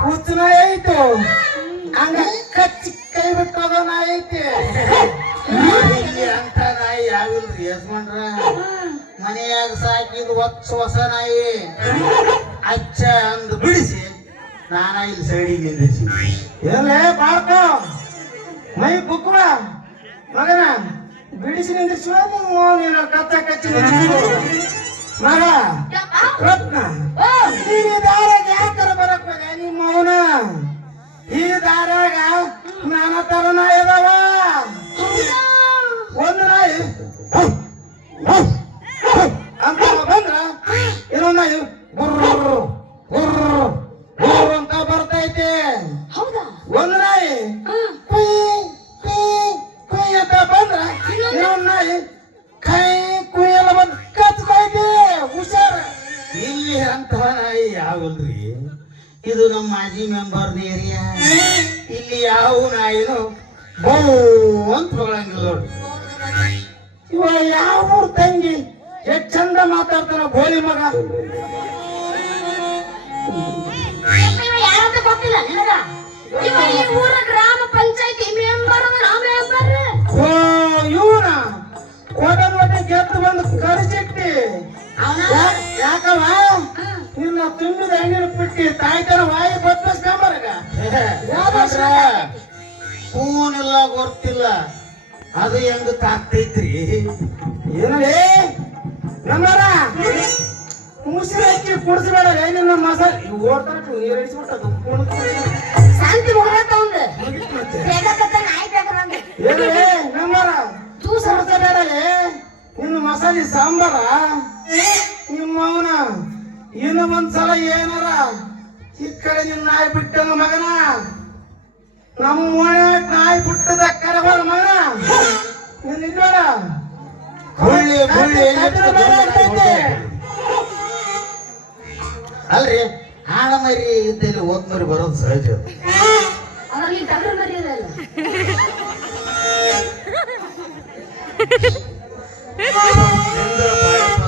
ಹುಚ್ಚನ ಐತು ಹಂಗ ಕಚ್ಚಿ ಕೈ ಬಿಟ್ಟೋದನ ಐತಿ ಇಲ್ಲಿ ಅಂತ ನಾಯಿ ಯಾವಿಲ್ರಿ ಯಜಮಾನ್ರ? ಮನೆಯಾಗ ಸಾಕಿದ್ ಒಚ್ಚ ಹೊಸ ನಾಯಿ. ಅಚ್ಚ ಅಂದು ಬಿಡಿಸಿ ನಾನ ಇಲ್ಲಿ ಸೈಡಿಗೆ ನಿಂದಿಸಿ ಏನೇ ಬಾಳ್ಕ. ಮೈ ಬುಕ್ಕುಳ ಮಗನ, ಬಿಡಿಸಿ ನಿಂದಿಸುವ ನೀವು ಕಚ್ಚ ಕಚ್ಚಿ ನಿಂದಿಸು ಮಗ ರತ್ನ. ಓ ಈ ದಾರಾಗ ಯಾಕರ ಬರಕ್ ನಿಮ್ಮ ಅವನ? ಈ ದಾರಾಗ ನಾನಾ ತರ ಯಾವಲ್ರಿ ಇದು ನಮ್ಮ ಮಾಜಿ ಮೆಂಬರ್ ಏರಿಯಾ ಇಲ್ಲಿ ಯಾವ ನಾಯಿನು ಬೋ ಅಂತ ಹೊಗಳಂಗಿಲ್ಲ ನೋಡ್ರಿ. ಇವ ಯಾವ ಊರ್ ತಂಗಿ? ಎಷ್ಟ್ ಚಂದ ಮಾತಾಡ್ತಾನ ಗೋಲಿ ಮಗ. ಗ್ರಾಮ ಪಂಚಾಯತಿ ಇವನ ಕೋಟನ್ ಒಟ್ಟೆ ಗೆದ್ದು ಬಂದು ಕರೆಸಿಟ್ಟಿ. ಯಾಕವ ತುಂಬಿದ ಹೆಣ್ಣಿನ ಪುಟ್ಟಿ ತಾಯ್ತನ ವಾಯಿ ಬದ್ಮಿಸ್ಕೊಂಬರಗ ಫೋನಿಲ್ಲ ಗೊತ್ತಿಲ್ಲ. ಅದು ಹೆಂಗ ತಾಕ್ತೈತ್ರಿ ಏನಲ್ಲಿ ನಮ್ಮರ ಮುಸಿರು ಹಚ್ಚಿ ಕುಡಿಸ್ಬೇಡ ಏನಿಲ್ಲ ಮಸಾಲೆ. ಓಡ್ತಾರ ನೀರು ಹಿಡಿಸ್ಬಿಟ್ಟದು ಶಾಂತಿ ಮುಗ್ದತ್ತ ಅವಂದು ಬೇಕತ್ತ ನಾಯಿ ಬೇಕಂದ ಏನೇ ನಮ್ಮರ ಜ್ಯೂಸ್ ಬೇಡಲೇ ನಿನ್ನ ಮಸಾಲೆ ಸಾಂಬಾರ. ನಿಮ್ಮ ಅವನ ಇನ್ನು ಒಂದ್ಸಲ ಏನಾರ ಈ ಕಡೆ ನಿನ್ನ ನಾಯಿ ಬಿಟ್ಟ ಮಗನ? ನಮ್ಮ ಓಣ್ಯಾಗ ನಾಯಿ ಬಿಟ್ಟದ ಕರಬಾರ ಮಗನ? ನೀನ್ ಇಲ್ಬೇಡ ಹುಳ್ಳಿ ಹುಳ್ಳಿ ಅಲ್ರಿ ಆಳ ಮರಿ ಇದ್ದಲ್ಲಿ ಹೋದ್ ಮರಿ ಬರೋದು ಸಹಜ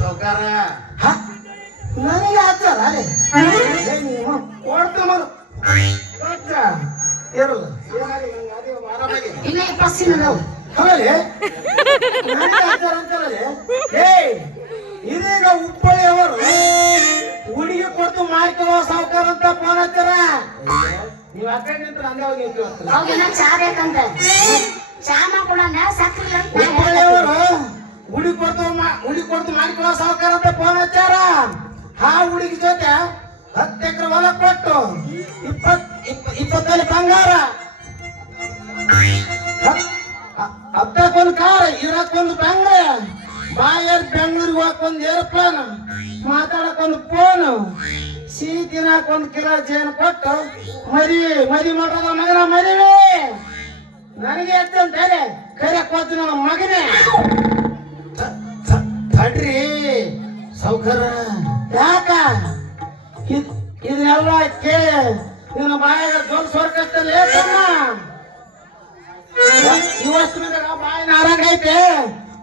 ಸಾವ್ಕಾರ. ಹಚ್ಚಾರ ಕೊಡ್ತಾನ ಇರಲ್ಲ. ಇಪ್ಪತ್ತಿನ ನಾವು. ಇದೀಗ ಹುಬ್ಬಳ್ಳಿಯವರು ಹುಡುಗಿ ಕೊಡ್ತು ಮಾಡ್ಕೊಳ್ಳೋ ಸಾವುಕಾರ ಅಂತ ಫೋನ್ ಹಚ್ಚಾರ ನೀವ್ ಆ ಕಡೆ ನಿಂತ್ರ ಅಂದೇ ಹೋಗಿ ಚಾ ಬೇಕಂತ. ಚಾ ನಾ ಹುಡುಗಿ ಕೊಡ್ತು ಹುಡುಗಿ ಕೊಡ್ತು ಮಾಡ್ಕೊಳ್ಳೋ ಸಾವುಕಾರ ಅಂತ ಫೋನ್ ಹಚ್ಚಾರ ಆ ಹುಡುಗಿ ಜೊತೆ ಹತ್ತು ಎಕರೆ ಹೊಲ ಕೊಟ್ಟು ಇಪ್ಪತ್ ಇಪ್ಪ- ಇಪ್ಪತ್ತಲ್ಲಿ ಬಂಗಾರ. ಹತ್ತಕ್ಕೊಂದು ಕಾರ್ ಇರಕ್ಕೊಂದು ಬಂಗ್ಲೆ. ಬಾಯರ್ ಬೆಂಗಳೂರಿಗೆ ಹೋಗಕ್ಕೊಂದು ಏರೋಪ್ಲೇನ್ ಮಾತಾಡಕ್ಕೊಂದು ಫೋನ್ ಸಿಹಿ ತಿನ್ನಕ್ಕೊಂದು ಕಿಲೋ ಜೇನು ಕೊಟ್ಟು ಮದುವೆ ಮದುವೆ ಮಾಡೋದ ಮಗನ ಮದುವೆ ನನಗೆ ಎತ್ತಂತ ಹೇಳಿ ಕರೆಯಕ್ ಹೋಗ್ತೀನಿ ನನ್ನ ಮಗನೇ. ತಡ್ರಿ ಸಾವ್ಕಾರ ಯಾಕ? ಇದ್- ಇದನ್ನೆಲ್ಲ ಕೇಳಿ, ನಿನ್ನ ಬಾಯಾಗ ಜೋಲ್ ಸ್ವರ್ಗಸ್ತಲ್ಲಿ ಇವಷ್ಟು ಮೇಲೆ ಬಾಯಿ ನಾರಂಗೈತೆ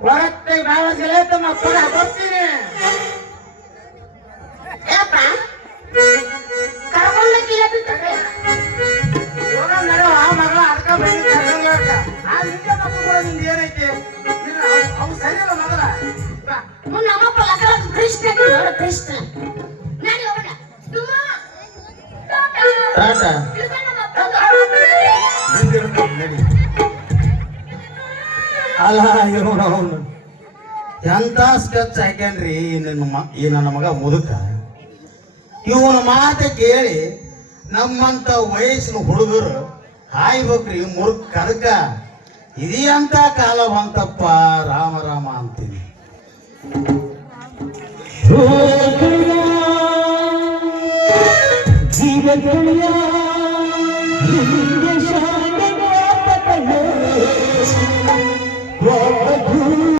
ಹೊರತ್ತೆ ಬಾಯಿ ತಮ್ಮ ಕೂಡ, ಬರ್ತೀನಿ. ಕೃಷ್ಣ. ಅಲ್ಲ, ಇವನು ಅವನು. ಎಂಥ ಸ್ಕೆಚ್ ಹಾಕ್ಯಾನ್ರಿ, ನನ್ನ ಮ, ಈ ನನ್ನ ಮಗ ಮುದುಕ. ಇವನ ಮಾತು ಕೇಳಿ ನಮ್ಮಂಥ ವಯಸ್ಸಿನ ಹುಡುಗರು, ಹಾಯ್ಬೇಕ್ರಿ ಮುರುಕ್ ಕದಕ ಕಾಲ ಬಂತಪ್ಪ ರಾಮ ರಾಮ ಅಂತೀನಿ. জীবন